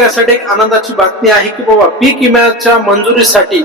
शेतकऱ्यासाठी एक आनंदाची बातमी आहे की बाबा पीक विम्याच्या मंजुरीसाठी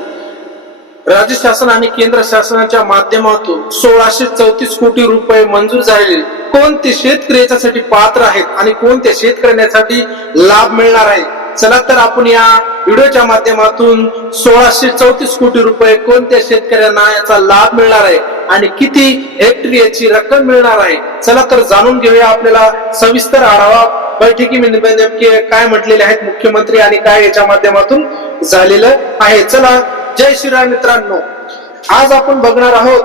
राज्य शासन आणि केंद्र शासनाच्या माध्यमातून 1634 कोटी रुपये मंजूर झालेले. कोणते शेतकरी याच्यासाठी पात्र आहेत आणि कोणत्या शेतकऱ्यांसाठी लाभ मिळणार आहे, चला तर आपण या व्हिडिओच्या माध्यमातून 1634 कोटी रुपये कोणत्या शेतकऱ्यांना याचा लाभ मिळणार आहे आणि किती हेक्टरी याची रक्कम मिळणार आहे, चला तर जाणून घेऊया. आपल्याला सविस्तर आढावा बैठकीमध्ये नेमके काय म्हटलेले आहेत मुख्यमंत्री आणि काय याच्या माध्यमातून झालेलं आहे. चला, जय श्रीराम मित्रांनो. आज आपण बघणार आहोत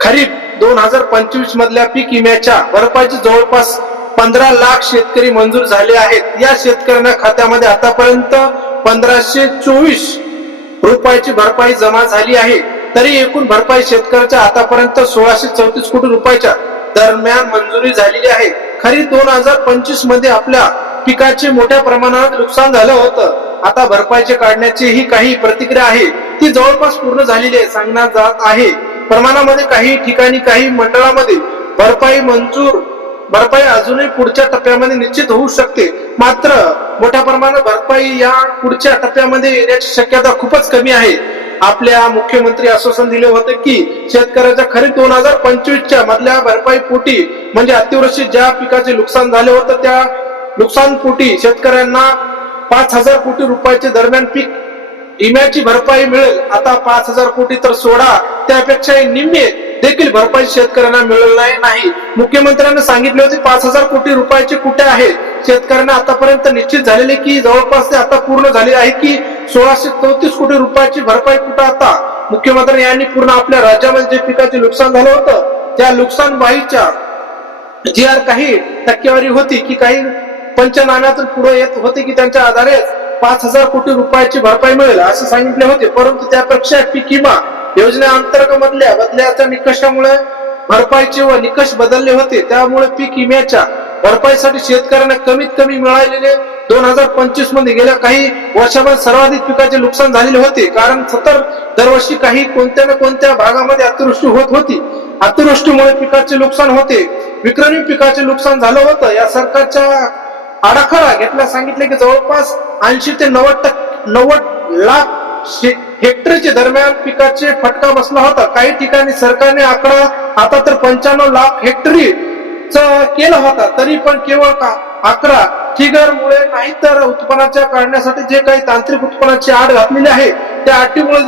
खरीप 2025 मधल्या पीक विम्याच्या भरपाईची जवळपास 15 लाख शेतकरी मंजूर झाले आहेत. या शेतकऱ्यांना खात्यामध्ये आतापर्यंत 1524 रुपयाची भरपाई जमा झाली आहे. तरी एकूण भरपाई शेतकऱ्याच्या आतापर्यंत 1634 कोटी रुपयाच्या दरम्यान मंजुरी झालेली आहे. खरीप 2025 मध्ये आपल्या पिकाचे मोठ्या प्रमाणात नुकसान झालं होतं. आता भरपाईचे काढण्याची ही काही प्रतिक्रिया आहे ती जवळपास पूर्ण झालेली आहे सांगण्यात जात आहे. प्रमाणामध्ये काही ठिकाणी काही मंडळामध्ये भरपाई अजूनही पुढच्या टप्प्यामध्ये निश्चित होऊ शकते. मात्र मोठ्या प्रमाणात भरपाई या पुढच्या टप्प्यामध्ये येण्याची शक्यता खूपच कमी आहे. आपल्या मुख्यमंत्री आश्वासन दिले होते की शेतकऱ्याच्या खरीप 2025 मधल्या भरपाई पोटी म्हणजे अतिवृष्टी ज्या पिकाचे नुकसान झाले होतं त्या नुकसान पोटी शेतकऱ्यांना 5000 कोटी रुपयाच्या दरम्यान पीक विम्याची भरपाई मिळेल. आता 5000 कोटी तर सोडा, त्यापेक्षा निम्मे देखील भरपाई शेतकऱ्यांना मिळणार नाही. मुख्यमंत्र्यांनी सांगितले होते 5000 कोटी रुपयाचे कुठे आहेत. शेतकऱ्यांना आतापर्यंत निश्चित झालेले की जवळपास ते आता पूर्ण झाले आहे की 1634 कोटी रुपयाची भरपाई कुठे. आता मुख्यमंत्री यांनी पूर्ण आपल्या राज्यामध्ये जे पिकाचे नुकसान झालं होतं त्या नुकसान भरपाईच्या जी काही टक्केवारी होती की काही पंचनाम्यातून पुढे येत होते की त्यांच्या आधारे 5000 कोटी रुपयाची भरपाई मिळेल असे सांगितले होते. परंतु त्यापेक्षा पीक विमा योजनेअंतर्गत बदल्याच्या निकषामुळे भरपाईचे व निकष बदलले होते. त्यामुळे पीक विम्याच्या भरपाईसाठी शेतकऱ्यांना कमीत कमी मिळालेले 2025 मध्ये गेल्या काही वर्षामध्ये सर्वाधिक पिकाचे नुकसान झालेले होते. कारण दरवर्षी काही कोणत्या ना कोणत्या भागामध्ये अतिवृष्टी होत होती. अतिवृष्टीमुळे पिकाचे नुकसान होते, विक्रमी पिकाचे नुकसान झालं होतं. या सरकारच्या आराखडा घेतला सांगितले की जवळपास 80 ते 90 लाख हेक्टरचे दरम्यान पिकाचे फटका बसला होता. काही ठिकाणी सरकारने आकडा आता तर 95 लाख हेक्टरी केला होता. तरी पण केवळ 11 फिगर मुळे नाही तर उत्पन्नाच्या काढण्यासाठी जे काही तांत्रिक उत्पन्नाची आड घातलेली आहे त्या अटीमुळे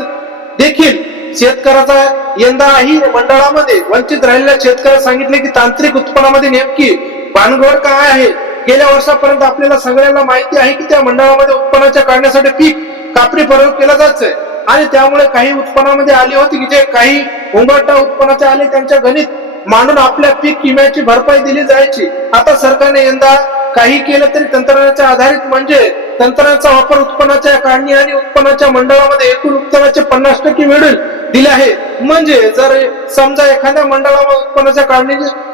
देखील शेतकऱ्याचा यंदाही मंडळामध्ये वंचित राहिलेल्या शेतकऱ्याला सांगितले की तांत्रिक उत्पन्नामध्ये नेमकी भानगड काय आहे. गेल्या वर्षापर्यंत आपल्याला सगळ्यांना माहिती आहे की त्या मंडळामध्ये उत्पन्नाच्या काढण्यासाठी पीक कापणी प्रयोग केला जायचा आणि त्यामुळे काही उत्पन्नामध्ये आली होती की जे काही उंबरठा उत्पन्नाचे आले त्यांच्या गणित मांडून आपल्या पीक विम्याची भरपाई दिली जायची. आता सरकारने यंदा काही केलं तरी तंत्रज्ञानाच्या आधारित म्हणजे तंत्रज्ञानाचा वापर उत्पन्नाच्या काढणी आणि उत्पन्नाच्या मंडळामध्ये एकूण उत्पन्नाचे 50% मिळून दिले आहे. म्हणजे जर समजा एखाद्या मंडळामध्ये उत्पन्नाच्या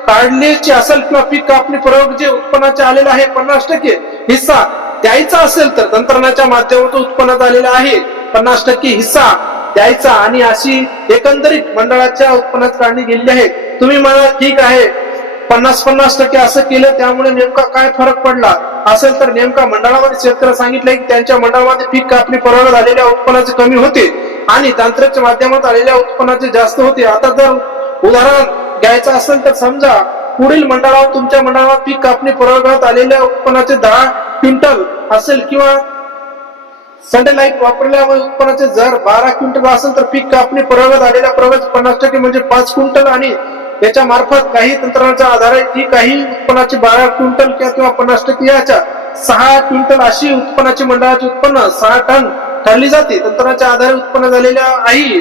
काढण्याची असेल किंवा पीक कापणी प्रयोग जे उत्पन्नाचे आलेले आहे 50% हिस्सा द्यायचा असेल तर तंत्रज्ञानाच्या माध्यमातून उत्पन्नात आलेला आहे 50% हिस्सा द्यायचा आणि अशी एकंदरीत मंडळाच्या उत्पन्नात काढणी गेलेली आहे. तुम्ही मला ठीक आहे 50% असं केलं त्यामुळे नेमका काय फरक पडला असेल तर नेमका मंडळामध्ये शेतकऱ्यांना सांगितलंय की त्यांच्या मंडळामध्ये पीक कापणी प्रयोग झालेल्या उत्पन्नाचे कमी होते आणि तांत्रिकच्या माध्यमात आलेल्या उत्पन्नाचे जास्त होते. आता जर उदाहरण घ्यायचं असेल तर समजा पुढील मंडळावर तुमच्या मंडळावर पीक कापणी प्रयोगात आलेल्या उत्पन्नाचे 10 क्विंटल असेल किंवा सनलाइट वापरल्यामुळे उत्पन्नाचे जर 12 क्विंटल असेल तर पीक कापणी प्रयोगात आलेल्या प्रयोगाचे 50% म्हणजे 5 क्विंटल आणि याच्या मार्फत काही तंत्रज्ञानाच्या आधारे ही काही उत्पन्नाची 12 क्विंटल किंवा 50% याच्या 6 क्विंटल अशी उत्पन्नाची मंडळाचे उत्पन्न 6 टन ठरली जाते. तंत्रज्ञानाच्या आधारे उत्पन्न झालेल्या आहे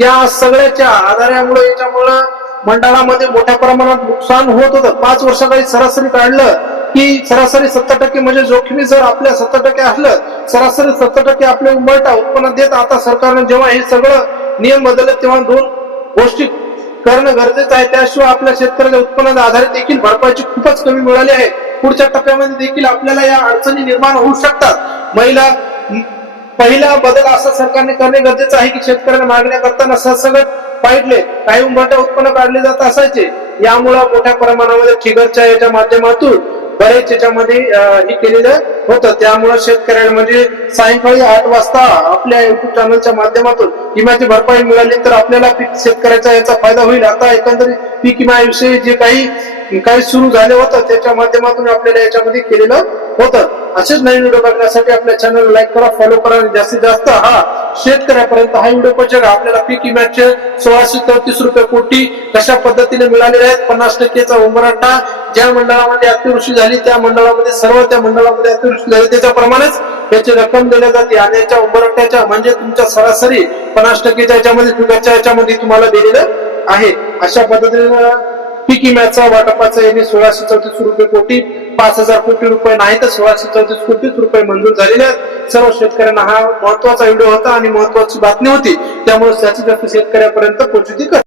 या सगळ्याच्या आधारामुळे याच्यामुळे मंडळामध्ये मोठ्या प्रमाणात नुकसान होत होतं. 5 वर्षाखाली सरासरी काढलं की सरासरी 70% म्हणजे जोखमी जर आपल्या 70% असलं सरासरी 70% आपले उंबरठा उत्पन्न देत. आता सरकारने जेव्हा हे सगळं नियम बदलले तेव्हा 2 गोष्टी करणं गरजेचं आहे. त्याशिवाय आपल्या शेतकऱ्याच्या उत्पन्नाच्या आधारे देखील भरपाईची खूपच कमी मिळाली आहे. पुढच्या टप्प्यामध्ये देखील आपल्याला या अडचणी निर्माण होऊ शकतात. पहिला बदल असा सरकारने करणे गरजेचं आहे की शेतकऱ्यांना मागण्या करताना सहसगट पाहिजे काही उंबरठा उत्पन्न काढले जात असायचे. यामुळे मोठ्या प्रमाणामध्ये फिगरच्या याच्या माध्यमातून बरेच याच्यामध्ये हे केलेलं होतं. त्यामुळे शेतकऱ्याला म्हणजे सायंकाळी 8 वाजता आपल्या युट्यूब चॅनलच्या माध्यमातून विम्याची भरपाई मिळाली तर आपल्याला शेतकऱ्याचा याचा फायदा होईल. आता एकंदरीत पीक विम्याविषयी जे काही सुरू झाले होतं त्याच्या माध्यमातून आपल्याला याच्यामध्ये केलेलं होतं. असेच नवीन व्हिडिओ बघण्यासाठी आपल्या चॅनल लाईक करा, फॉलो करा आणि जास्तीत जास्त शेतकऱ्यापर्यंत हा व्हिडिओ पोहोचेल. आपल्याला पीक विम्याचे 1634 रुपये कोटी कशा पद्धतीने मिळालेले आहेत. 50%चा उंबरठा ज्या मंडळामध्ये अतिवृष्टी झाली त्या मंडळामध्ये सर्व त्या मंडळामध्ये अतिवृष्टी झाली त्याच्याप्रमाणेच याची रक्कम दिली जाते आणि याच्या उंबरठ्याच्या म्हणजे तुमच्या सरासरी 50%च्या याच्यामध्ये पिकाच्या याच्यामध्ये तुम्हाला दिलेलं आहे. अशा पद्धतीने पीक विम्याचा वाटपाचा यांनी 1634 रुपये कोटी 5000 कोटी रुपये नाही तर 1634 कोटी रुपये मंजूर झालेले आहेत. सर्व शेतकऱ्यांना हा महत्वाचा व्हिडिओ होता आणि महत्वाची बातमी होती, त्यामुळे जास्तीत जास्त शेतकऱ्यापर्यंत पोहोचती कर.